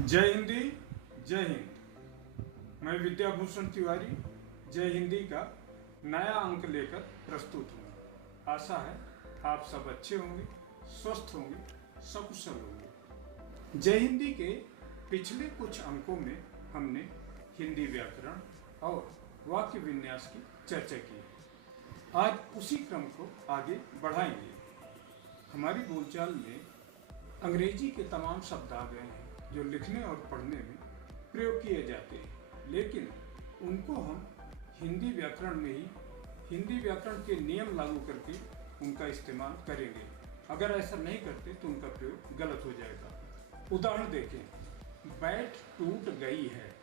जय हिंदी, जय हिंद। मैं विद्याभूषण तिवारी जय हिंदी का नया अंक लेकर प्रस्तुत हूँ। आशा है आप सब अच्छे होंगे, स्वस्थ होंगे, सकुशल होंगे। जय हिंदी के पिछले कुछ अंकों में हमने हिंदी व्याकरण और वाक्य विन्यास की चर्चा की है। आज उसी क्रम को आगे बढ़ाएंगे। हमारी बोलचाल में अंग्रेजी के तमाम शब्द आ गए हैं जो लिखने और पढ़ने में प्रयोग किए जाते हैं, लेकिन उनको हम हिंदी व्याकरण में ही हिंदी व्याकरण के नियम लागू करके उनका इस्तेमाल करेंगे। अगर ऐसा नहीं करते तो उनका प्रयोग गलत हो जाएगा। उदाहरण देखें, बैट टूट गई है।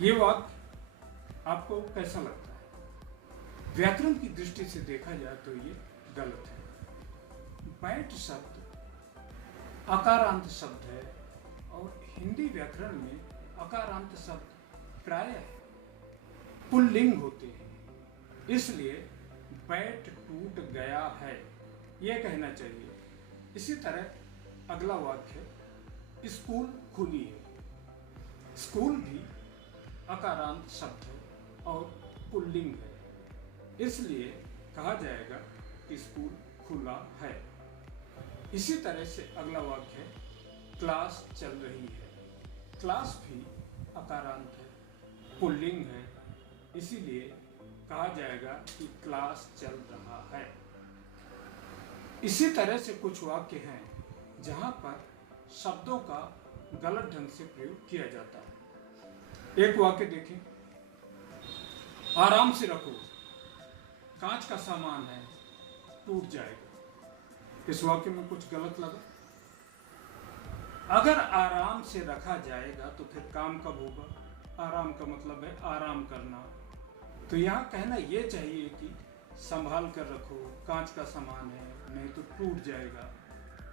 ये वाक्य आपको कैसा लगता है? व्याकरण की दृष्टि से देखा जाए तो ये गलत है। बैट शब्द अकारांत शब्द है और हिंदी व्याकरण में अकारांत शब्द प्रायः पुल्लिंग होते हैं, इसलिए बैट टूट गया है यह कहना चाहिए। इसी तरह अगला वाक्य है, स्कूल खुली है। स्कूल भी अकारांत शब्द है और पुल्लिंग है, इसलिए कहा जाएगा कि स्कूल खुला है। इसी तरह से अगला वाक्य है, क्लास चल रही है। क्लास भी अकारांत है, पुल्लिंग है, इसीलिए कहा जाएगा कि क्लास चल रहा है। इसी तरह से कुछ वाक्य हैं जहां पर शब्दों का गलत ढंग से प्रयोग किया जाता है। एक वाक्य देखें, आराम से रखो, कांच का सामान है, टूट जाएगा। इस वाक्य में कुछ गलत लगा। अगर आराम से रखा जाएगा तो फिर काम कब होगा? आराम का मतलब है आराम करना, तो यहाँ कहना ये चाहिए कि संभाल कर रखो, कांच का सामान है, नहीं तो टूट जाएगा।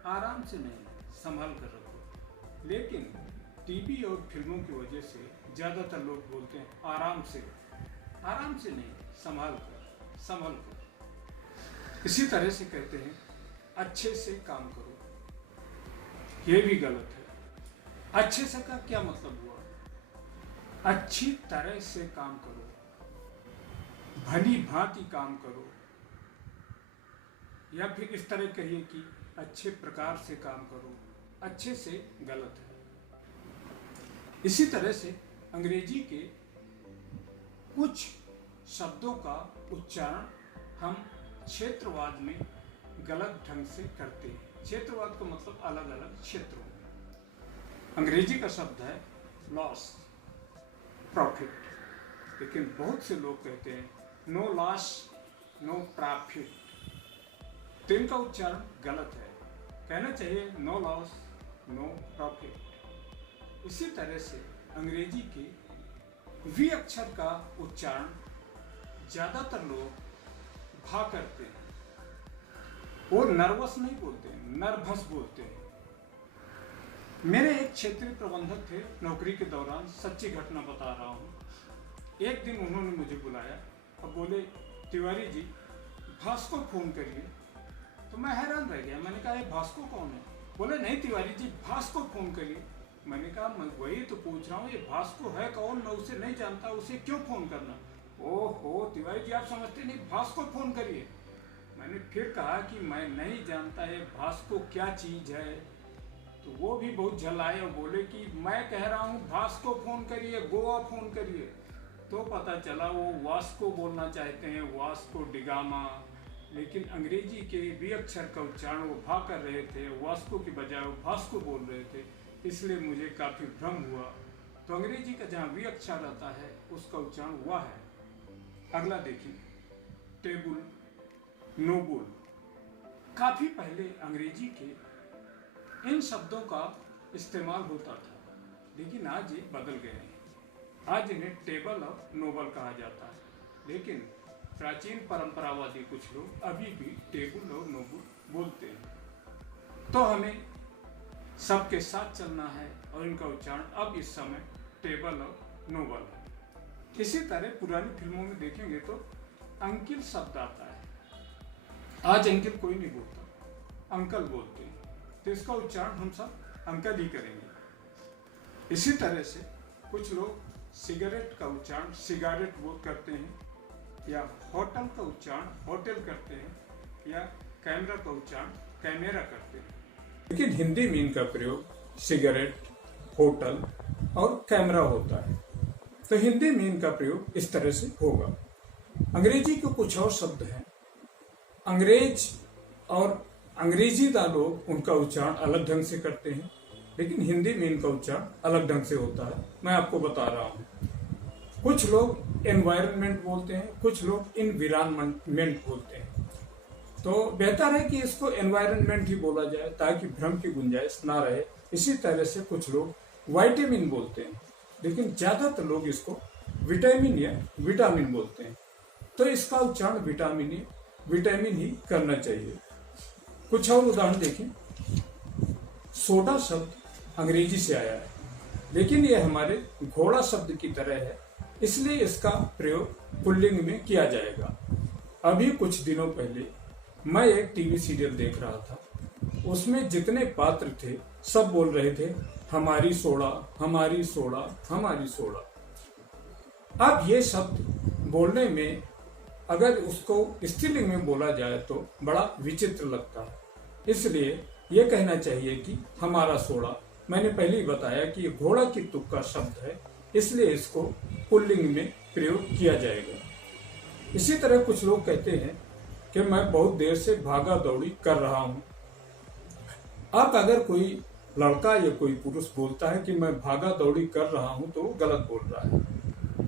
आराम से नहीं, संभाल कर रखो। लेकिन टीवी और फिल्मों की वजह से ज़्यादातर लोग बोलते हैं आराम से। आराम से नहीं, संभाल कर। इसी तरह से कहते हैं अच्छे से काम करो, ये भी गलत है। अच्छे से का क्या मतलब हुआ? अच्छी तरह से काम करो, भली भांति काम करो, या फिर इस तरह कहिए कि अच्छे प्रकार से काम करो। अच्छे से गलत है। इसी तरह से अंग्रेजी के कुछ शब्दों का उच्चारण हम क्षेत्रवाद में गलत ढंग से करते हैं। क्षेत्रवाद का मतलब अलग अलग क्षेत्रों में। अंग्रेजी का शब्द है लॉस, प्रॉफिट, लेकिन बहुत से लोग कहते हैं नो लॉस नो प्रॉफिट, तो इनका उच्चारण गलत है। कहना चाहिए नो लॉस नो प्रॉफिट। इसी तरह से अंग्रेजी के वी अक्षर का उच्चारण ज़्यादातर लोग भा करते हैं। वो नर्वस नहीं बोलते हैं, नर्वस बोलते हैं। मेरे एक क्षेत्रीय प्रबंधक थे, नौकरी के दौरान सच्ची घटना बता रहा हूँ। एक दिन उन्होंने मुझे बुलाया और बोले, तिवारी जी भास्को फोन करिए। तो मैं हैरान रह गया। मैंने कहा ये भास्को कौन है? बोले नहीं तिवारी जी भास्को फोन करिए। मैंने कहा मैं वही तो पूछ रहा हूँ, ये भास्को है कौन? मैं उसे नहीं जानता, उसे क्यों फोन करना? ओहो तिवारी जी आप समझते नहीं, भास्को फोन करिए। मैंने फिर कहा कि मैं नहीं जानता ये भास्को क्या चीज़ है, तो वो भी बहुत झल्लाए और बोले कि मैं कह रहा हूँ भास्को फोन करिए, गोवा फोन करिए। तो पता चला वो वास्को बोलना चाहते हैं, वास्को डिगामा, लेकिन अंग्रेजी के वी अक्षर का उच्चारण वो भा कर रहे थे, वास्को की बजाय वो भास्को बोल रहे थे, इसलिए मुझे काफ़ी भ्रम हुआ। तो अंग्रेजी का जहाँ वी अक्षर आता है उसका उच्चारण हुआ है। अगला देखिए, टेबल, नोबल। काफ़ी पहले अंग्रेजी के इन शब्दों का इस्तेमाल होता था, लेकिन आज ये बदल गए हैं। आज इन्हें टेबल और नोबल कहा जाता है, लेकिन प्राचीन परंपरावादी कुछ लोग अभी भी टेबल और नोबल बोलते हैं। तो हमें सबके साथ चलना है और इनका उच्चारण अब इस समय टेबल और नोबल है। इसी तरह पुरानी फिल्मों में देखेंगे तो अंकिल शब्द आता है। आज अंकिल कोई नहीं बोलता, अंकल बोलते हैं, तो इसका उच्चारण हम सब अंकल ही करेंगे। इसी तरह से कुछ लोग सिगरेट का उच्चारण सिगारेट बोल करते हैं, या होटल का उच्चारण होटल करते हैं, या कैमरा का उच्चारण कैमेरा करते हैं। लेकिन हिंदी में इनका प्रयोग सिगरेट, होटल और कैमरा होता है, तो हिंदी में इनका प्रयोग इस तरह से होगा। अंग्रेजी के कुछ और शब्द हैं, अंग्रेज और अंग्रेजीदा लोग उनका उच्चारण अलग ढंग से करते हैं, लेकिन हिंदी में इनका उच्चारण अलग ढंग से होता है। मैं आपको बता रहा हूँ, कुछ लोग एनवायरनमेंट बोलते हैं, कुछ लोग इनविरानमेंट बोलते हैं। तो बेहतर है कि इसको एनवायरनमेंट ही बोला जाए ताकि भ्रम की गुंजाइश ना रहे। इसी तरह से कुछ लोग वाइटामिन बोलते हैं, लेकिन ज्यादातर लोग इसको विटामिन या विटामिन बोलते हैं, तो इसका उच्चारण विटामिन ही करना चाहिए। कुछ और उदाहरण देखें। सोडा शब्द अंग्रेजी से आया है, लेकिन यह हमारे घोड़ा शब्द की तरह है, इसलिए इसका प्रयोग पुल्लिंग में किया जाएगा। अभी कुछ दिनों पहले मैं एक टीवी सीरियल देख रहा था, उसमें जितने पात्र थे सब बोल रहे थे हमारी सोडा, हमारी सोडा, हमारी सोडा। अब ये शब्द बोलने में अगर उसको स्त्रीलिंग में बोला जाए तो बड़ा विचित्र लगता है, इसलिए ये कहना चाहिए कि हमारा सोडा। मैंने पहले ही बताया कि ये घोड़ा की तुक का शब्द है, इसलिए इसको पुल्लिंग में प्रयोग किया जाएगा। इसी तरह कुछ लोग कहते हैं कि मैं बहुत देर से भागा दौड़ी कर रहा हूं। अब अगर कोई लड़का या कोई पुरुष बोलता है कि मैं भागा दौड़ी कर रहा हूं, तो वो गलत बोल रहा है।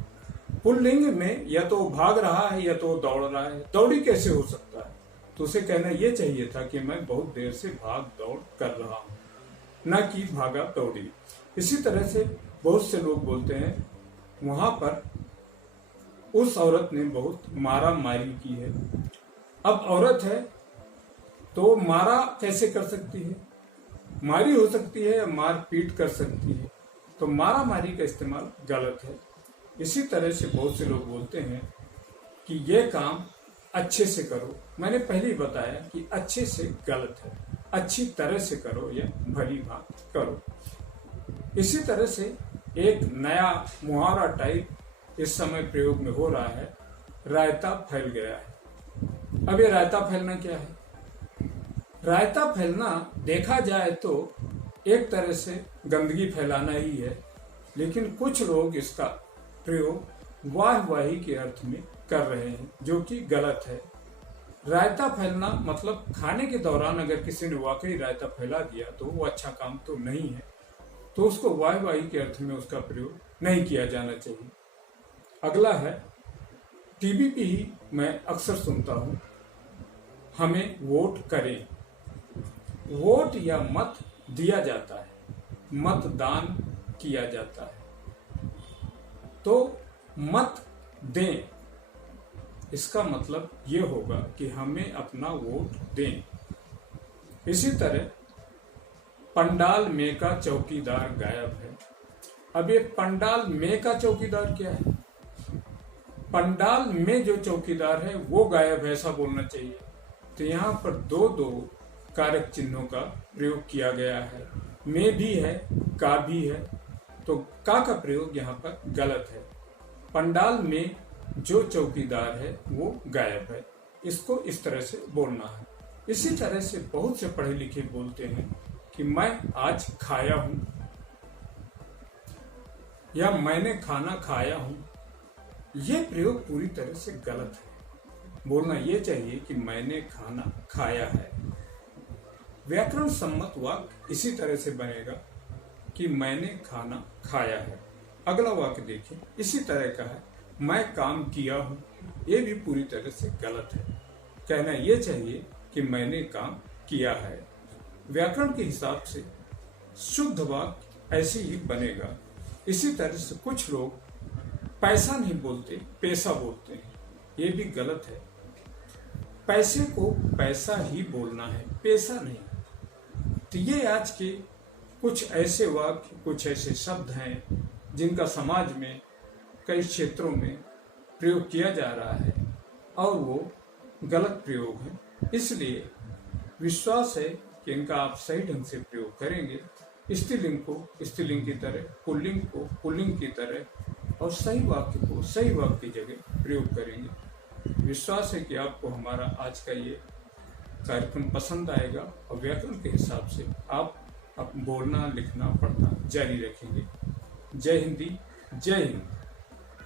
पुल्लिंग में या तो भाग रहा है या तो दौड़ रहा है, दौड़ी कैसे हो सकता है? तो उसे कहना यह चाहिए था कि मैं बहुत देर से भाग दौड़ कर रहा हूं, न कि भागा दौड़ी। इसी तरह से बहुत से लोग बोलते हैं वहां पर उस औरत ने बहुत मारा मारी की है। अब औरत है तो मारा कैसे कर सकती है? मारी हो सकती है या मार पीट कर सकती है, तो मारा मारी का इस्तेमाल गलत है। इसी तरह से बहुत से लोग बोलते हैं कि यह काम अच्छे से करो। मैंने पहले ही बताया कि अच्छे से गलत है, अच्छी तरह से करो या भली भांत करो। इसी तरह से एक नया मुहावरा टाइप इस समय प्रयोग में हो रहा है, रायता फैल गया है। अब ये रायता फैलना क्या है? रायता फैलना देखा जाए तो एक तरह से गंदगी फैलाना ही है, लेकिन कुछ लोग इसका प्रयोग वाहवाही के अर्थ में कर रहे हैं, जो कि गलत है। रायता फैलना मतलब खाने के दौरान अगर किसी ने वाकई रायता फैला दिया तो वो अच्छा काम तो नहीं है, तो उसको वाहवाही के अर्थ में उसका प्रयोग नहीं किया जाना चाहिए। अगला है, टीवी पे ही मैं अक्सर सुनता हूं, हमें वोट करें। वोट या मत दिया जाता है, मतदान किया जाता है, तो मत दें इसका मतलब ये होगा कि हमें अपना वोट दें। इसी तरह पंडाल में का चौकीदार गायब है। अब ये पंडाल में का चौकीदार क्या है? पंडाल में जो चौकीदार है वो गायब है, ऐसा बोलना चाहिए। तो यहाँ पर दो दो कारक चिन्हों का प्रयोग किया गया है, में भी है, का भी है, तो का प्रयोग यहाँ पर गलत है। पंडाल में जो चौकीदार है वो गायब है, इसको इस तरह से बोलना है। इसी तरह से बहुत से पढ़े लिखे बोलते हैं कि मैं आज खाया हूं या मैंने खाना खाया हूं। यह प्रयोग पूरी तरह से गलत है। बोलना यह चाहिए कि मैंने खाना खाया है। व्याकरण सम्मत वाक्य इसी तरह से बनेगा कि मैंने खाना खाया है। अगला वाक्य देखिए, इसी तरह का है, मैं काम किया हूं। यह भी पूरी तरह से गलत है। कहना यह चाहिए कि मैंने काम किया है। व्याकरण के हिसाब से शुद्ध वाक्य ऐसे ही बनेगा। इसी तरह से कुछ लोग पैसा नहीं बोलते, पैसा बोलते हैं, ये भी गलत है। पैसे को पैसा ही बोलना है, पैसा नहीं। तो ये आज के कुछ ऐसे वाक्य, कुछ ऐसे शब्द हैं जिनका समाज में कई क्षेत्रों में प्रयोग किया जा रहा है और वो गलत प्रयोग है। इसलिए विश्वास है कि इनका आप सही ढंग से प्रयोग करेंगे। स्त्रीलिंग को स्त्रीलिंग की तरह, पुल्लिंग को पुल्लिंग की तरह और सही वाक्य को सही वाक्य की जगह प्रयोग करेंगे। विश्वास है कि आपको हमारा आज का ये कार्यक्रम पसंद आएगा और व्याकरण के हिसाब से आप बोलना, लिखना, पढ़ना जारी रखेंगे। जय हिंदी, जय हिंद।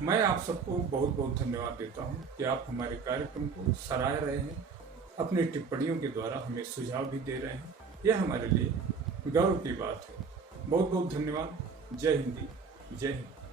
मैं आप सबको बहुत बहुत धन्यवाद देता हूं कि आप हमारे कार्यक्रम को सराह रहे हैं, अपनी टिप्पणियों के द्वारा हमें सुझाव भी दे रहे हैं। यह हमारे लिए गौरव की बात है। बहुत बहुत धन्यवाद। जय हिंदी, जय हिंद।